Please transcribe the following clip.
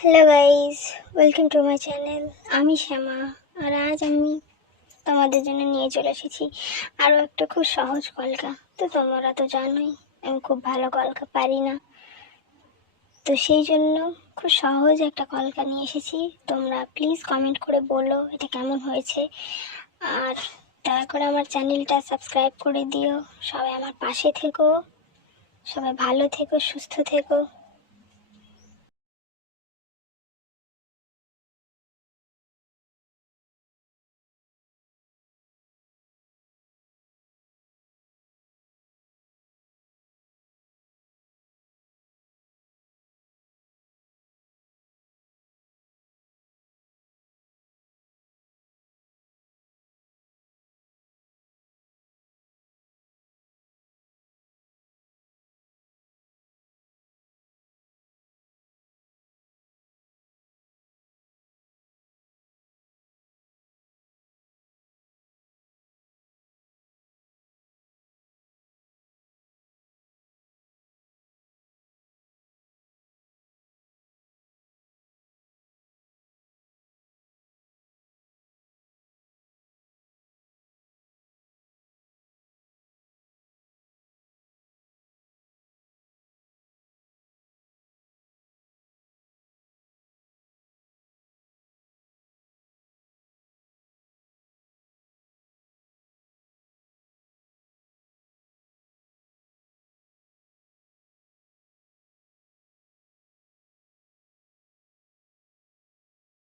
Hello guys, welcome to my channel. আমি শ্যামা, আর আজ আমি তোমাদের জন্য নিয়ে চলে এসেছি আরও একটা খুব সহজ কলকা। তো তোমরা তো জানোই আমি খুব ভালো কলকা পারি না, তো সেই জন্য খুব সহজ একটা কলকা নিয়ে এসেছি। তোমরা প্লিজ কমেন্ট করে বলো এটা কেমন হয়েছে, আর দয়া করে আমার চ্যানেলটা সাবস্ক্রাইব করে দিও। সবাই আমার পাশে থেকো, সবাই ভালো থেকো, সুস্থ থেকো।